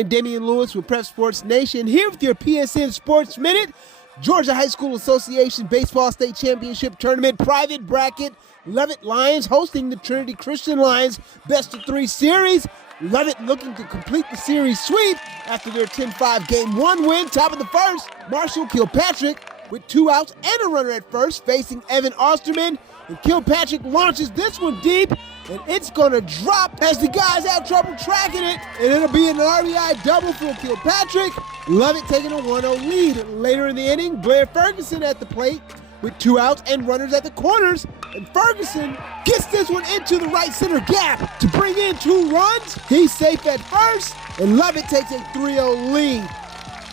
I'm Damian Lewis with Prep Sports Nation, here with your PSN Sports Minute. Georgia High School Association Baseball State Championship Tournament private bracket. Lovett Lions hosting the Trinity Christian Lions best-of-3 series. Lovett looking to complete the series sweep after their 10-5 Game 1 win. Top of the first, Marshall Kilpatrick with 2 outs and a runner at first facing Evan Osterman. And Kilpatrick launches this one deep, and it's going to drop as the guys have trouble tracking it. And it'll be an RBI double for Kilpatrick. Lovett taking a 1-0 lead. Later in the inning, Blair Ferguson at the plate with 2 outs and runners at the corners. And Ferguson gets this one into the right center gap to bring in 2 runs. He's safe at first, and Lovett takes a 3-0 lead.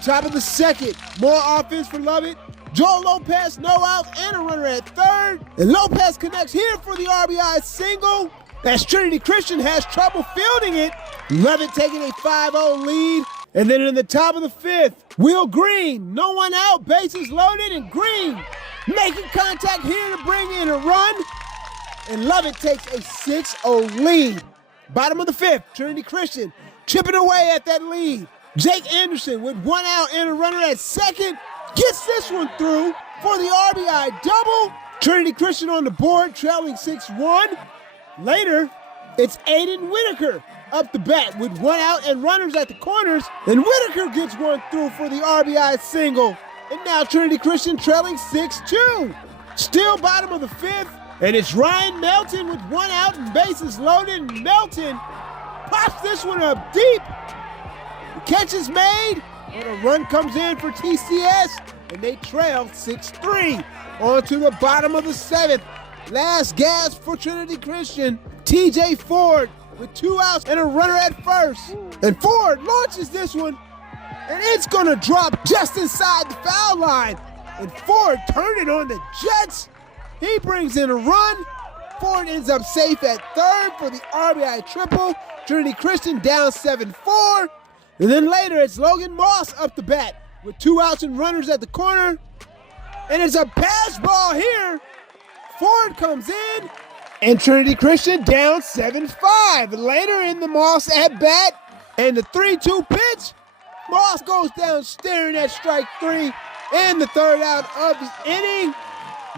Top of the second, more offense for Lovett. Joel Lopez, no out, and a runner at third. And Lopez connects here for the RBI single. As Trinity Christian has trouble fielding it. Lovett taking a 5-0 lead. And then in the top of the fifth, Will Green, no one out, bases loaded, and Green making contact here to bring in a run. And Lovett takes a 6-0 lead. Bottom of the fifth, Trinity Christian chipping away at that lead. Jake Anderson with 1 out and a runner at second. Gets this one through for the RBI double. Trinity Christian on the board, trailing 6-1. Later, it's Aiden Whitaker up the bat with 1 out and runners at the corners. And Whitaker gets one through for the RBI single. And now Trinity Christian trailing 6-2. Still bottom of the fifth. And it's Ryan Melton with 1 out and bases loaded. And Melton pops this one up deep. The catch is made. And a run comes in for TCS, and they trail 6-3. On to the bottom of the seventh. Last gas for Trinity Christian. TJ Ford with 2 outs and a runner at first. And Ford launches this one, and it's going to drop just inside the foul line. And Ford turned it on the Jets. He brings in a run. Ford ends up safe at third for the RBI triple. Trinity Christian down 7-4. And then later, it's Logan Moss up the bat with 2 outs and runners at the corner. And it's a pass ball here. Ford comes in, and Trinity Christian down 7-5. Later in the Moss at bat, and the 3-2 pitch. Moss goes down staring at strike 3 and the 3rd out of the inning.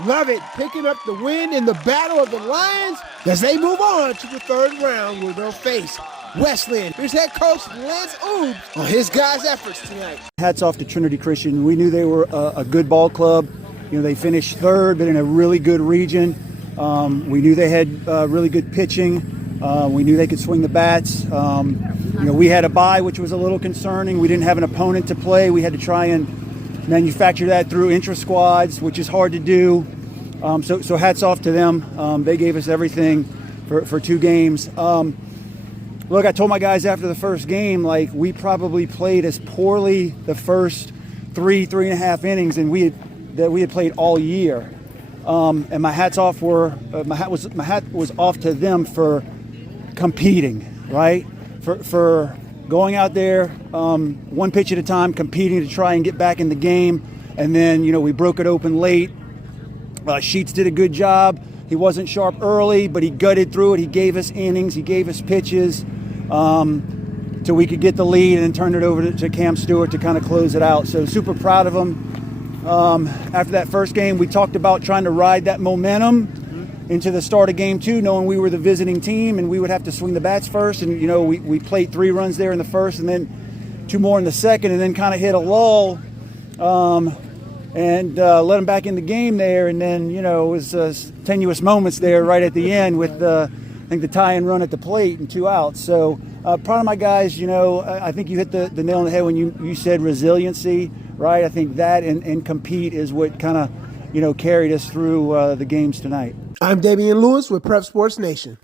Lovett picking up the win in the Battle of the Lions as they move on to the 3rd round where they'll face Wesleyan. Here's head coach Lance Oobs on his guys' efforts tonight. Hats off to Trinity Christian. We knew they were a good ball club. You know, they finished 3rd, but in a really good region. We knew they had really good pitching. We knew they could swing the bats. You know, we had a bye, which was a little concerning. We didn't have an opponent to play. We had to try and manufacture that through intra-squads, which is hard to do. So hats off to them. They gave us everything for 2 games. Look, I told my guys after the first game, like, we probably played as poorly the first 3.5 innings than we had played all year. And my hat was off to them for competing, right? For going out there 1 pitch at a time, competing to try and get back in the game. And then, you know, we broke it open late. Sheets did a good job. He wasn't sharp early, but he gutted through it. He gave us innings. He gave us pitches till we could get the lead and then turn it over to Cam Stewart to kind of close it out. So super proud of him. After that first game, we talked about trying to ride that momentum into the start of game 2, knowing we were the visiting team and we would have to swing the bats first. And, you know, we played 3 runs there in the first and then 2 more in the second, and then kind of hit a lull. And let them back in the game there, and then, you know, it was tenuous moments there right at the end with I think the tie-in run at the plate and 2 outs. So proud of my guys. You know, I think you hit the nail on the head when you said resiliency, right? I think that and compete is what kind of, you know, carried us through the games tonight. I'm Damian Lewis with Prep Sports Nation.